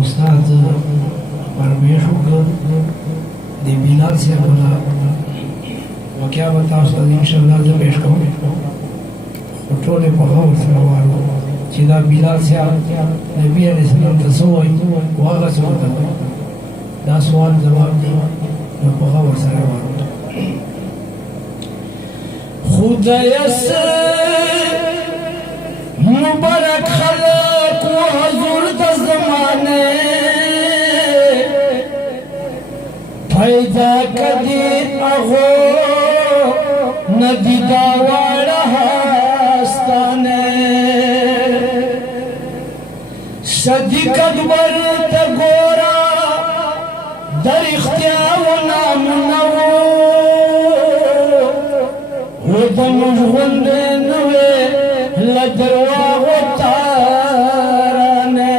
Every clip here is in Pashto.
उस्ताद परवेश दे बिलाल से बोला वो क्या बता उस्ताद इंशाल्लाह जब पेश करूँ टोले पहाड़ सवाल चिदा बिलाल से नबी अलैहिस्सलाम तसोई वागा सोता दा सवाल जवाब दे पहाड़ सवाल खुदा से मुबारक खलक व हुजूर द ज़माने पैदा कदी अगो नदी दावाड़ा हस्ताने सदी कदबर तगोरा दर इख्तियार नाम नवो वदन वंदे नवे लदरवा ताराने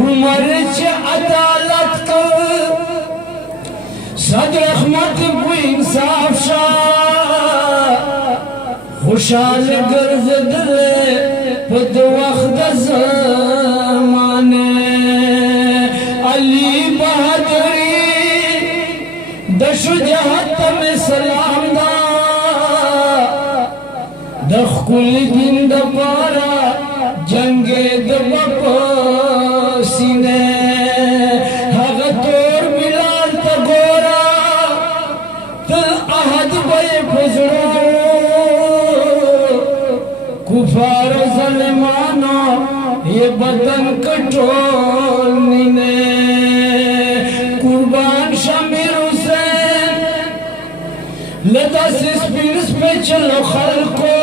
उमर च अदालत को सदर रहमत को इंसाफ शाह खुशाल गर्ज दिले पद वक्त ज़माने अली बहादुरी द शुजाअत में सलाम दा दखुल दिन द पारा जंगे द बपसीने हग तोर बिलाल त गोरा तल अहद बे फजरो कुफार ज़लमानो ये बदन कटोल नीने कुर्बान शमीर हुसैन लदा सिस्पिस पे चलो खलको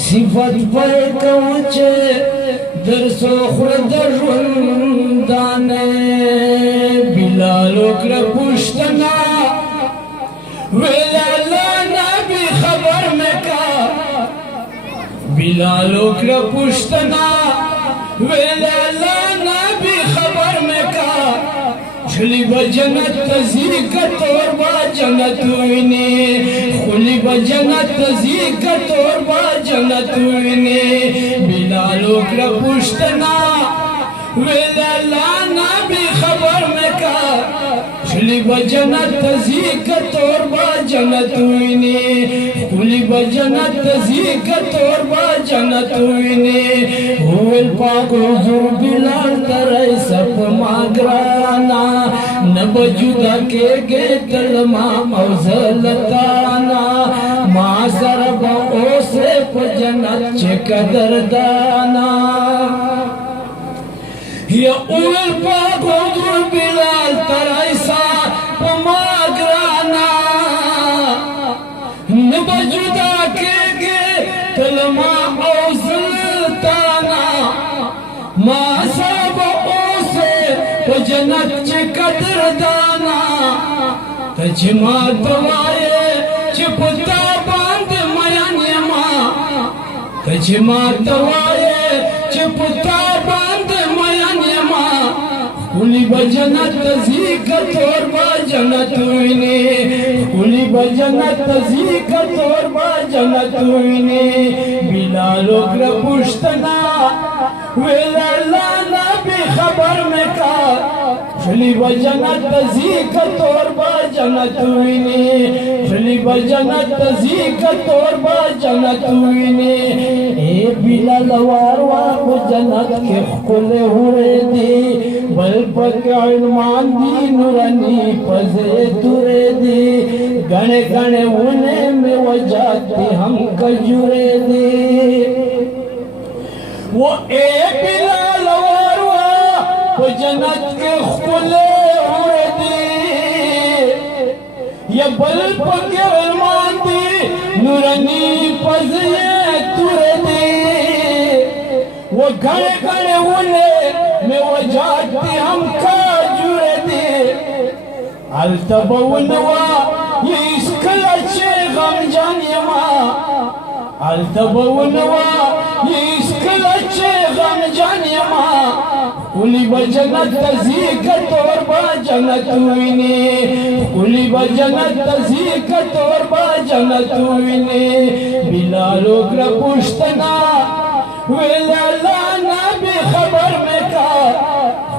सिफत पर कवचे दरसो खुरदाने बिलालो कर पुश्तना वेला नबी खबर में का बिलालो कर पुश्तना वेला नबी खबर में का खुली बजनत तज़ीकत और बाजनत हुईने खुली बजनत तज़ीकत और बाजनत हुईने बिलालो कर पुश्तना वेला नबी खबर में का खुली बजनत तज़ीकत और बाजनत हुईने खुली बजनत तज़ीकत और बाजनत हुईने हुल पाक हुजूर बिलाल तरह सब मागराना न बजुदा के गे तलमा मौजलताना माँ सरब ओसे पजनत चे कदरदाना ये उल पाक हुजूर बिलाल तरह सा पमागराना न बजुदा के गे तलमा मौजलताना माँ सरब ओसे पजनत चे कदरदाना तजमा तवाए चिपता बांध मयनमा तजमा तवाए चिपता बांध मयनमा कुली बजनत तज़ीकत और बाजनत हुईने कुली बजनत तज़ीकत और बाजनत हुईने बिलालो कर पुश्तना वेला नबी खबर में का खुली बजनत तज़ीकत और बाजनत हुईने खुली बजनत तज़ीकत और बाजनत हुईने ए बिलाल वारवा जन्नत के खुले हुए दी बल पक इल्मान दी नूरानी पजे तुरे दी गणे गणे उने में वजाती हम कजुरे दी वो ए बिलाल वारवा जन्नत के खुले हुए दी ये बल पक इल्मान दी नूरानी पजे तुरे दी वो गणे गणे उने में वजाती हम जुड़े दे अल्तबउनवा ये इसकला चे गम जानियमा अल्तबउनवा ये इसकला चे गम जानियमा कुली बजनत तज़ीकत और बाजनत हुईने कुली बजनत तज़ीकत और बाजनत हुईने बिलालो कर पुश्तना ویلالا نبی خبر میں کا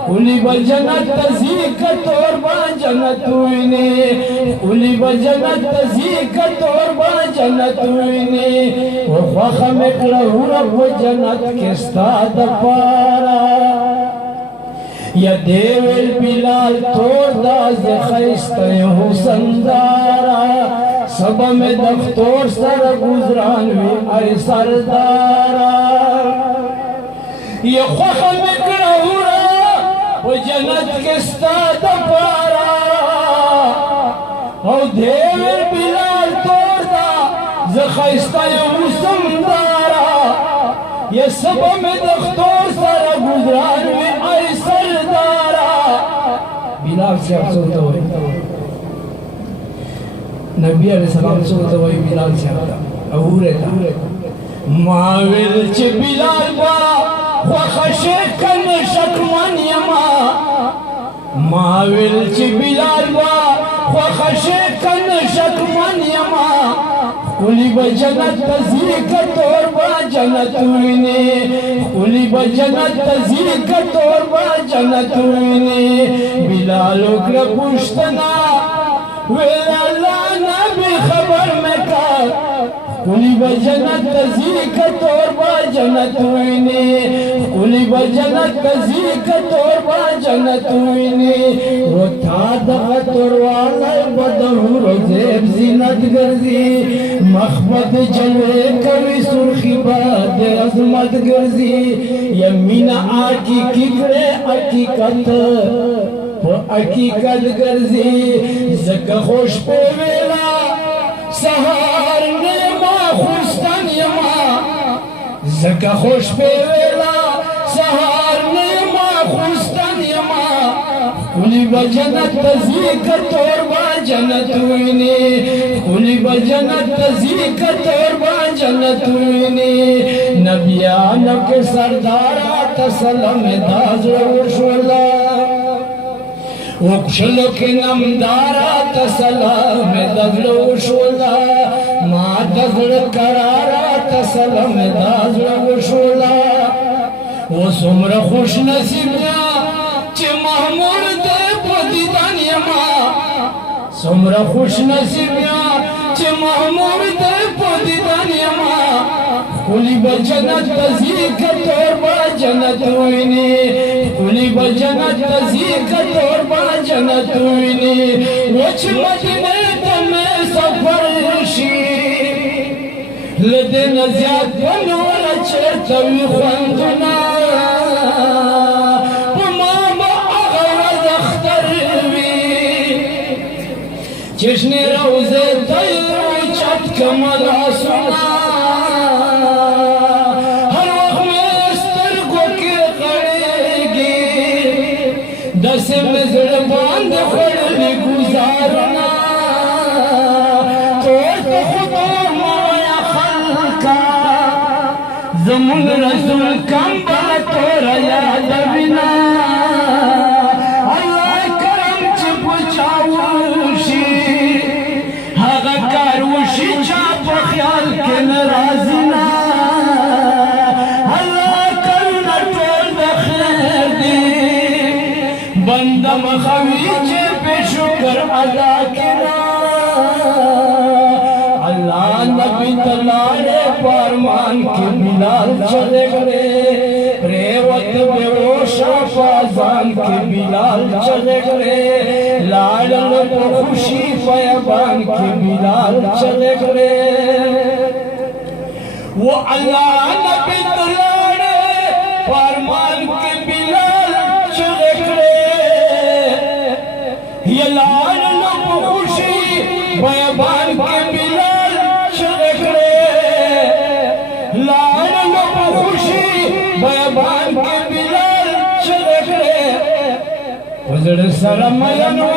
اولی بجنت تزیق تور با جنت وینی اولی بجنت تزیق تور با جنت وینی وخوخ مکلو رب جنت کستا دپارا یا دیویل بلال تور داز خیستی حسن دارا سب میں دفتور سر گزرانوی ای سردارا یا خوخ مکلو و جنت کستا دپارا او دیویل بلال تور دا زخیستا حسن دارا یا سب میں دفتور سر گزرانوی ای سردارا بلال سے افسوس ہوئے نبی علیہ السلام سوتا ہوئی بلال سے افسوس رہتا ماویل چھ بلال با وخشکن شکمان یما ماویل چھ بلال با وخشکن شکمان یما اولی بجنت تزیق تور با جنت وینی اولی بجنت تزیق تور با جنت وینی بلالو کر پوشتنا ویلالا نبی خبر میں کا اولی بجنت تزیق تور با جنت وینی اولی بجنت تزیق تور با جنت وینی روتا دغا تور والا بدہور زیب زینت گرزی مخبت جلوے کوي سرخی باد عظمت گرزی یمین آکی ککڑے حقیقت حقیقت گرزی زکا خوش پہ ویلا سہار نیما خوستان یما زکا خوش پہ ویلا سہار نیما خوستان یما اولی بجنت تزیق تور با جنت وینی اولی بجنت تزیق تور با جنت وینی نبیانو کے سردارا تسلم دازر وشولا وکشلو کے نمدارا تسلم دازر وشولا ما دازر قرارا تسلم دازر وشولا وہ سمر خوش نصیبیا چه محمود دے پدیدان یما سمرا خوش نصیبیا چه محمود دے پدیدان یما اولی بجنت تزیق تور با جنت وینی اولی بجنت تزیق تور با جنت وینی وچ مدینه تمہیں سفر شی لدن زیاد بنور چرتوی خوندنا جشن روزے تیروی چت کملا سنا ہر وقت میں استرگو کی قڑے گی دس میں زڑ باند خڑلی گزارنا توڑ تو خدا مویا خلقا زمون رسول کم بنا تورا یاد بنا اللہ کرم چپ چاوشی کاروشی چاپ خیال کے نرازنا اللہ کرنا ٹول بخیر دی بندم خویچے پہ شکر ادا کرنا اللہ نبی تلارے پارمان کے بلال چلے گرے ریوت بیوشا فازان کے بلال چلے گرے لاڈل پہ خوشی فیبان کے بلال چلے گرے وہ اللہ نبی تلارے پارمان کے بلال چلے گرے یہ لاڈل پہ خوشی فیبان کے بلال چلے گرے لاڈل پہ خوشی فیبان کے بلال چلے گرے وزر سرمینو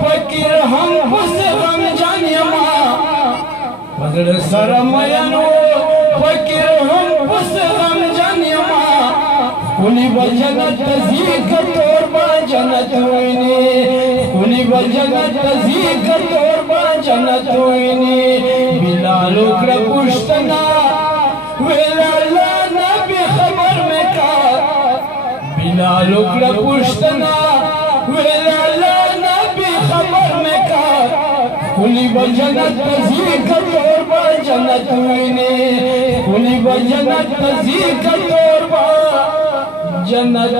فکر ہم بس غم جان یما وزر سرمینو فکر ہم بس غم جان یما اولی بجنت تزیق تور با جنت وینی اولی بجنت تزیق تور با جنت وینی بلالو کر پشتنا ویلالا نبی बिलाल उकड़ा पुश्तना वेला नबी खबर में का खुली बजनत तज़ीक तोर बा जन्नत ने खुली बजनत तज़ीक तोर बा जन्नत